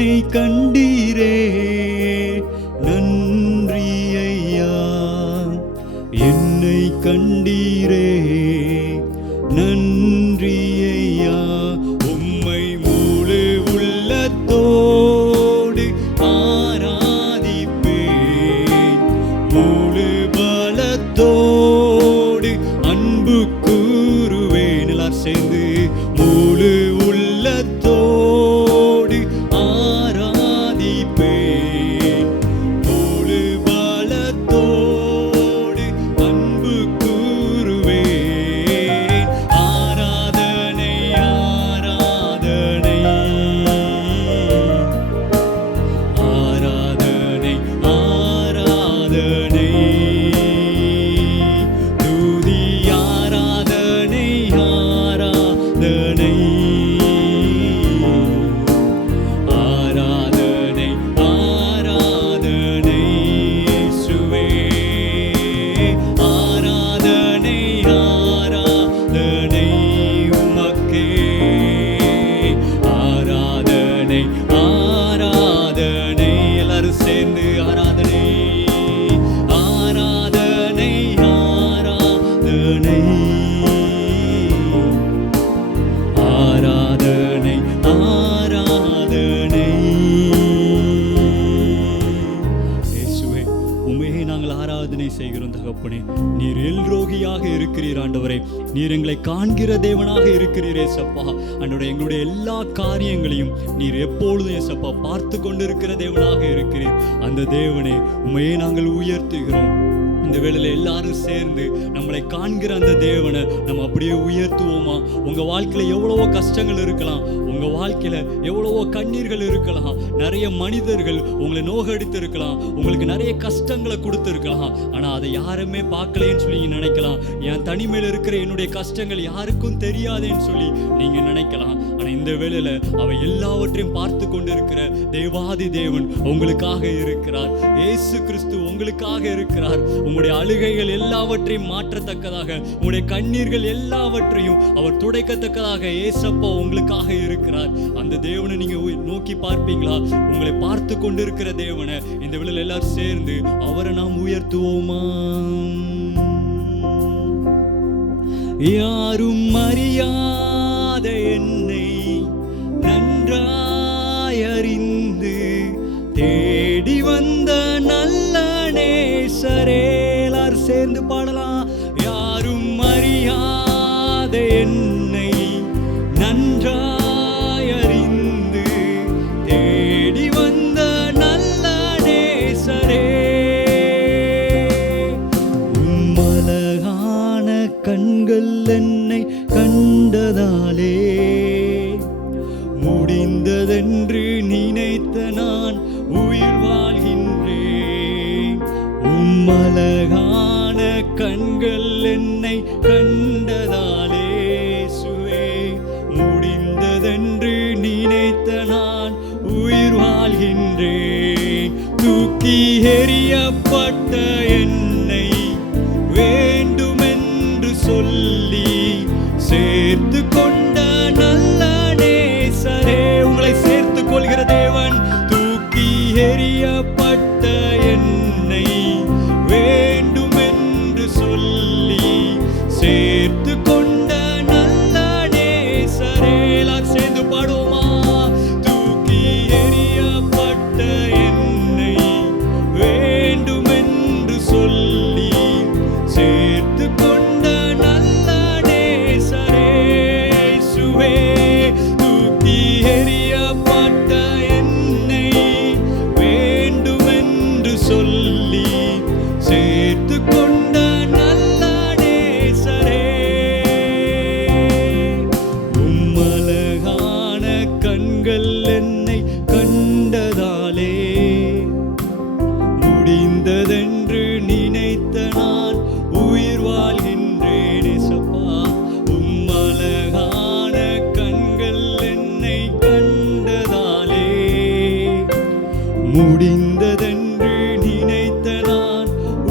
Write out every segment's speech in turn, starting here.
என்னை கண்டீரே நன்றி ஐயா, என்னை கண்டீரே நன்றி ஐயா. உம்மை முழு உள்ளத்தோடு ஆராதிப்பேன், முழு பலத்தோடு அன்பு கூறுவேன். எல்லாரும் சேர்ந்து முழு உள்ளத்தோடு ஆராதிப்பேன், முழு பலத்தோடு அன்பு கூறுவேன். ஆராதனை ஆராதனை ஆராதனை ஆராதனை, துதி ஆராதனை ஆராதனை ஆராதனை ஆராதனை இயேசுவே. ஆராதனை ஆராதனை உமக்கே, ஆராதனை ஆராதனை. எல்லாரும் சேர்ந்து ஆராதனை ஆராதனை ஆராதனை ஆராதனை ஆராதனை. இயேசுவே, உம்மையே நாங்கள் ஆராதனை செய்கிறோம் தகப்பனே. நீர் எல்ரோகியாக இருக்கிறீர் ஆண்டவரே, நீர் எங்களை காண்கிற தேவனாக இருக்கிறீர் ஏசப்பா. ஆண்டவரே, எங்களுடைய எல்லா காரியங்களையும் நீர் எப்பொழுதும் ஏசப்பா பார்த்து கொண்டிருக்கிற தேவனாக இருக்கிறீர். அந்த தேவனே, உம்மையே நாங்கள் உயர்த்துகிறோம். இந்த வேளையில் எல்லாரும் சேர்ந்து நம்மளை காண்கிற அந்த தேவனை நம்ம அப்படியே உயர்த்துவோமா? உங்க வாழ்க்கையில எவ்வளவோ கஷ்டங்கள் இருக்கலாம், உங்க வாழ்க்கையில எவ்வளவோ கண்ணீர்கள் இருக்கலாம், நிறைய மனிதர்கள் உங்களை நோகடித்து இருக்கலாம், உங்களுக்கு நிறைய கஷ்டங்களை கொடுத்துருக்கலாம். ஆனா அதை யாருமே பார்க்கலேன்னு சொல்லி நீங்க நினைக்கலாம். என் தனிமையில் இருக்கிற என்னுடைய கஷ்டங்கள் யாருக்கும் தெரியாதேன்னு சொல்லி நீங்க நினைக்கலாம். ஆனா இந்த வேளையில அவை எல்லாவற்றையும் பார்த்து கொண்டிருக்கிற தேவாதி தேவன் உங்களுக்காக இருக்கிறார். இயேசு கிறிஸ்து உங்களுக்காக இருக்கிறார். உங்களுடைய அழுகைகள் எல்லாவற்றையும் மாற்றத்தக்கதாக, உங்களுடைய கண்ணீர்கள் எல்லாவற்றையும் அவர் துடைக்கத்தக்கதாக ஏசப்பா உங்களுக்காக இருக்கிறார். அந்த தேவனை நீங்க நோக்கி பார்ப்பீங்களா? உங்களை பார்த்து கொண்டிருக்கிற தேவனை இந்த வேளையில எல்லாரும் சேர்ந்து அவரை நாம் உயர்த்துவோமா? யாரும் அறியாத என்னை நன்றாய் அறிந்து தேடி வந்த நல்ல நேசரே. எல்லாரும் சேர்ந்து பாடலாம். யாரும் அறியாத என்னை நன்றாய் அறிந்து தேடி வந்த நல்ல நேசரே. உம்மழகான கண்கள் என்னை கண்டதாலே முடிந்ததென்று நினைத்த நான் உயிர் வாழ்கின்றேன். உம்மழகான கண்கள் என்னை கண்டதாலே சுவே முடிந்ததென்று நினைத்த நான் உயிர் வாழ்கின்றேன். தூக்கி எறியப்பட்ட என்னை வேண்டுமென்று சொல்லி சேர்த்து கொண்ட நல்ல நேசரே. உங்களை சேர்த்து கொள்கிற தேவன். தூக்கி எறியப்பட்ட என்னை வேண்டுமென்று சொல்லி சேர்த்து கொண்ட நல்ல நேசரே. எல்லாரும் சேர்ந்து பாடுவோமா? தூக்கி எறியப்பட்ட என்னை வேண்டுமென்று சொல்லி சேர்த்து கொண்ட நல்ல நேசரே சுவே. தூக்கி எறியப்பட்ட என்னை வேண்டுமென்று சொல்லி சேர்த்து கொண்ட நல்ல நேசரே. உம்மழகான கண்கள் என்னை கண்டதாலே முடிந்ததென்று நினைத்த நான் உயிர் வாழ்கின்றேன் ஏசப்பா. உம்மழகான கண்கள் என்னை கண்டதாலே முடிந்ததென்று நினைத்த நான்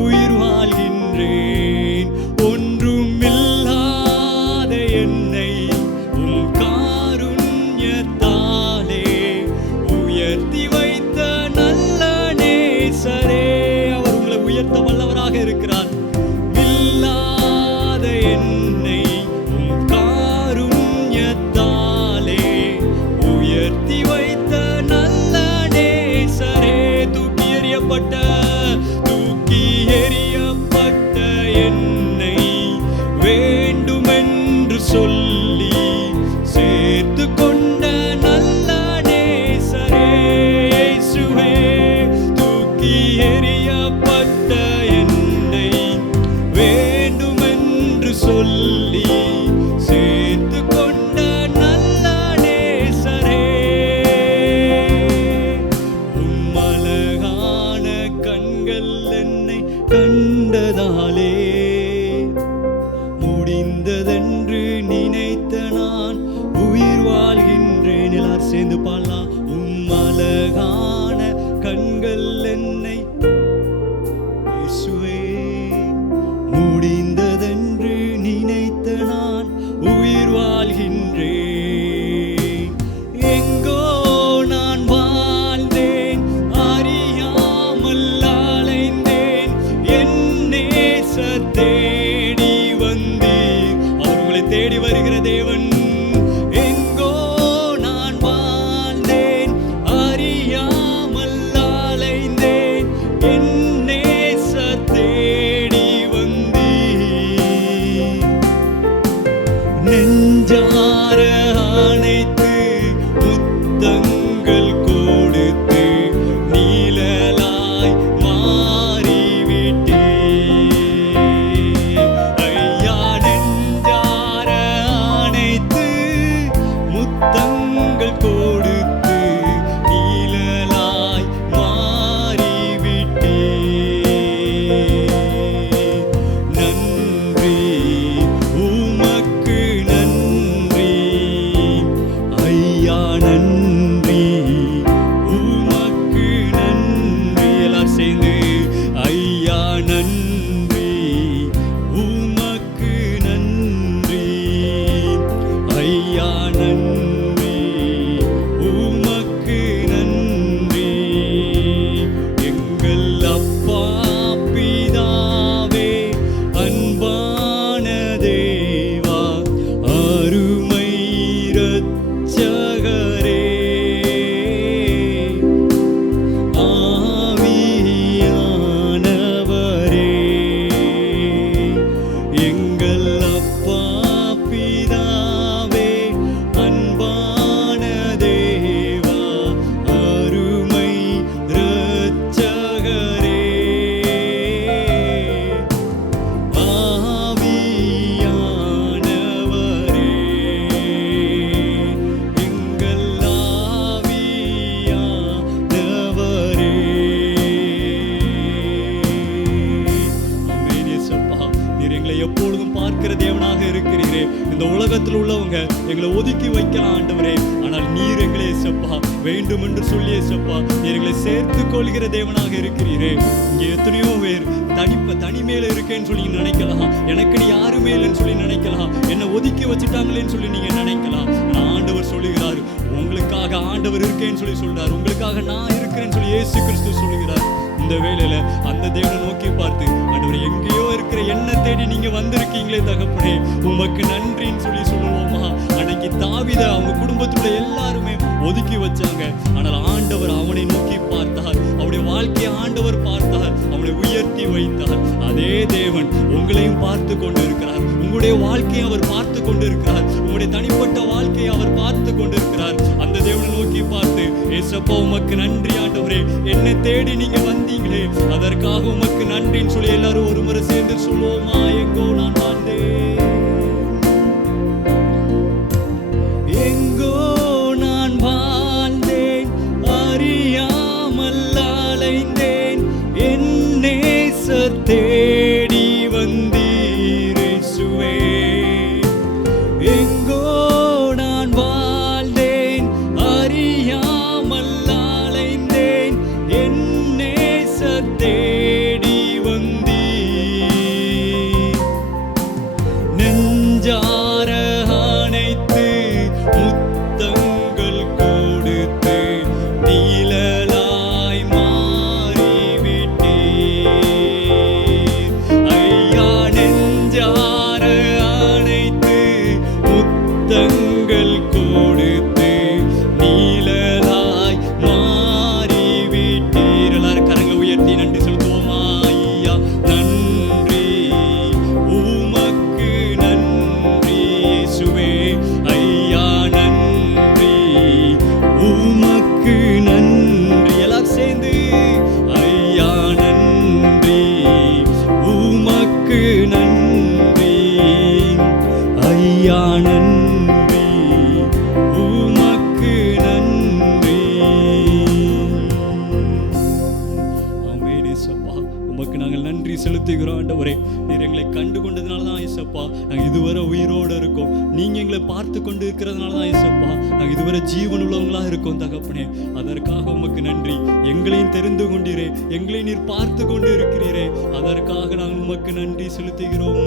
உயிர் வாழ்கின்றேன். ஒன்றுமில்லாத என்னை உம் காருண்யத்தாலே உயர் இருக்கிறார். இல்லாத என்னை உம் காருண்யத்தாலே உயர்த்தி வைத்த நல்ல நேசரே. தூக்கி எறியப்பட்ட என்னை வேண்டுமென்று சொல்லி சேர்த்து கொண்ட நல்ல நேசரே. இயேசுவே, தூக்கி எறியப்பட்ட என்னை வேண்டுமென்று சொல்லி சேர்த்து கொண்ட நல்ல நேசரே. உம்மழகான கண்கள் என்னை கண்டதாலே முடிந்ததென்று நினைத்த நான் உயிர் வாழ்கின்றேன். எல்லாரும் சேர்ந்து பாடலாம். உம்மழகான கண்கள் என்னை இயேசுவே முடிந்ததென்று நினைத்த நான் உயிர் வாழ்கின்றேன். எங்கோ நான் வாழ்ந்தேன், அறியாமல் அலைந்தேன், என் நேசர் தேடி வந்தீர். அவர் உங்களை தேடி வருகிற தேவன். எங்கோ நான் வாழ்ந்தேன், அறியாமல் அலைந்தேன், என் நேசர் தேடி வந்தீர். நெஞ்சார அணைத்து முத்தங்கள் கொடுத்து நீழலாய் மாறிவிட்டீர். ஐயா, நெஞ்சார அணைத்து முத்தங்கள் கொடுத்து நீழலாய் மாறிவிட்டீர். நன்றி, உமக்கு நன்றி ஐயா, நன்றி, உமக்கு நன்றி. எல்லாரும் சேர்ந்து ஐயா நன்றி, உமக்கு நன்றி ஐயா, நன்றி, உமக்கு நன்றி. எங்கள் அப்பா பிதாவே, அன்பான தேவா, அருமை இரட்சகரே, ஆவியானவரே. எங்கள் அப்பா பிதாவே, அன்பான தேவா, அருமை இரட்சகரே, ஆவியானவரே. எங்கள் ஆவியானவரே. ஆமென். இயேசப்பா, நீர் எங்களை எப்பொழுதும் பார்க்கிற தேவனாக இருக்கிறீரே. இந்த உலகத்தில் உள்ளவங்க எங்களை ஒதுக்கி வைக்கலாம் ஆண்டவரே, ஆனால் நீர் எங்களை இயேசப்பா வேண்டும் என்று சொல்லி இயேசப்பா நீர் எங்களை சேர்த்துக் கொள்கிற தேவனாக இருக்கிறீரே. இங்கே எத்தனையோ பேர் தனிமையில இருக்கேன்னு சொல்லி நினைக்கலாம், எனக்கு நீ யாருமே இல்லைன்னு சொல்லி நினைக்கலாம், என்னை ஒதுக்கி வச்சுட்டாங்களேன்னு சொல்லி நீங்க நினைக்கலாம். ஆனால் ஆண்டவர் சொல்லுகிறார், உங்களுக்காக ஆண்டவர் இருக்கேன்னு சொல்லி சொல்றார், உங்களுக்காக நான் இருக்கிறேன்னு சொல்லி இயேசு கிறிஸ்து சொல்லுகிறார். இந்த வேளையில அந்த தேவனை நோக்கி பார்த்து, ஆண்டவர் எங்கேயோ இருக்கிற என்ன தேடி நீங்க வந்திருக்கீங்களே தகப்பனே, உமக்கு நன்றின்னு சொல்லி சொல்லுவோமா. அன்னைக்கு தாவீதை அவங்க குடும்பத்துல எல்லாருமே ஒதுக்கி வச்சாங்க, ஆனால் ஆண்டவர் அவனை நோக்கி பார்த்தார், அவருடைய வாழ்க்கையை ஆண்டவர் பார்த்தார், அவனை உயர்த்தி வைத்தார். அதே தேவன் உங்களையும் பார்த்து கொண்டு இருக்கிறார், உங்களுடைய வாழ்க்கையை அவர் பார்த்து கொண்டு இருக்கிறார், உங்களுடைய தனிப்பட்ட வாழ்க்கையை அவர் பார்த்து கொண்டு இருக்கிறார். அந்த தேவனை நோக்கி பார்த்து, ஏசப்பா உமக்கு நன்றி ஆண்டவரே, என்னை தேடி நீங்க வந்தீங்களே, அதற்காக உமக்கு நன்றின்னு சொல்லி எல்லாரும் ஒரு முறை சேர்ந்து சொல்லுவோமா. எங்கோ நான் வாழ்ந்தேன், எங்கோ நான் வாழ்ந்தேன், அறியாமல் அலைந்தேன், என் நேசர் தேடி வந்தீர் இயேசுவே. எங்கோ நான் வாழ்ந்தேன், அறியாமல் அலைந்தேன், என் நேசர் தேடி வந்தீர். நெஞ்சார அணைத்து முத்தங்கள் கொடுத்து நீழலாய் மாறி செலுத்துகிறோம் ஆண்டவரே. நீர் எங்களை கண்டு கொண்டதுனால தான் ஏசப்பா நாங்கள் இதுவரை உயிரோடு இருக்கோம். நீங்கள் எங்களை பார்த்து கொண்டு இருக்கிறதுனால தான் ஏசப்பா நாங்கள் இதுவரை ஜீவன் உள்ளவங்களாக இருக்கோம் தகப்பனே. அதற்காக உமக்கு நன்றி. எங்களையும் தெரிந்து கொண்டீரே, எங்களை நீர் பார்த்து கொண்டு இருக்கிறீரே, அதற்காக நாங்கள் உமக்கு நன்றி செலுத்துகிறோம்.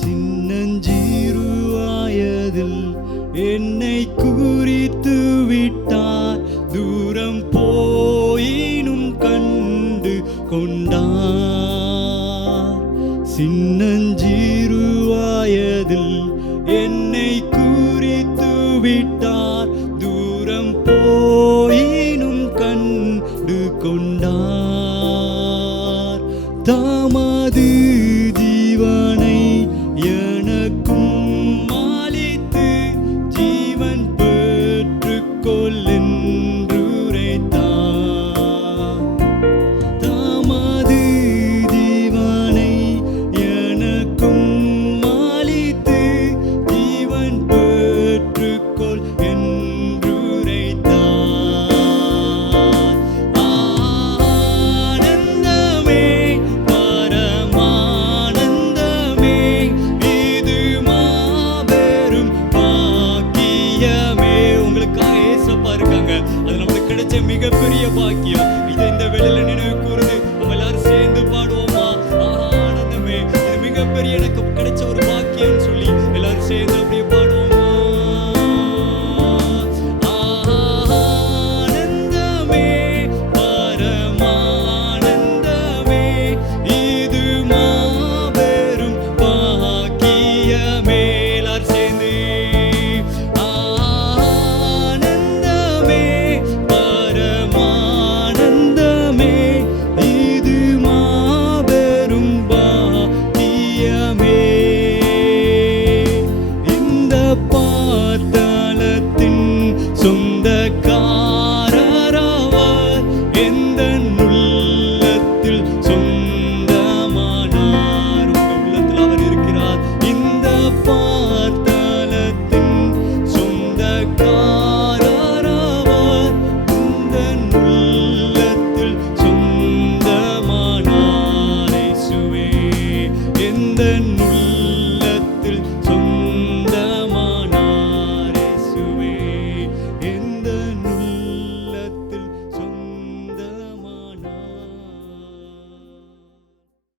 சின்னஞ்சிறு வயதில் என்னை குறித்து விட்டார், தூரம் போயினும் கண்டு கொண்டார். சின்னஞ்சிறு வயதில் என்னை குறித்து விட்டார், தூரம் போயினும் கண்டு கொண்டார். தமது ஜீவனை எனக்கும் அளித்து ஜீவன் பெற்றுக்கொள் என்றுரைத்தார். தமது ஜீவனை எனக்கும் அளித்து ஜீவன் பெற்றுக்கொள் என்றுரைத்தார். ஆனந்தமே பரமானந்தமே, இது மாபெரும் பாக்கியமே. உங்களுக்காக ஏசப்பா இருக்காங்க, அது நமக்கு கிடைச்ச மிகப்பெரிய பாக்கியம். இதை இந்த வேளையில நினைவு கூர்ந்து நம்ம எல்லாரும் சேர்ந்து பாடுவோமா? ஆனந்தமே, இது மிகப்பெரிய எனக்கு கிடைச்ச ஒரு பாக்கியம் சொல்லி எல்லாரும் சேர்ந்து அப்படியே பாடுவோமா? ஆனந்தமே பரமானந்தமே, இது மாபெரும் பாக்கியமே. எல்லாரும் சேர்ந்து ஆனந்தமே பரமானந்தமே, இது மாபெரும் பாக்கியமே. இந்த பாதாளத்தின் சொந்தக்காரர்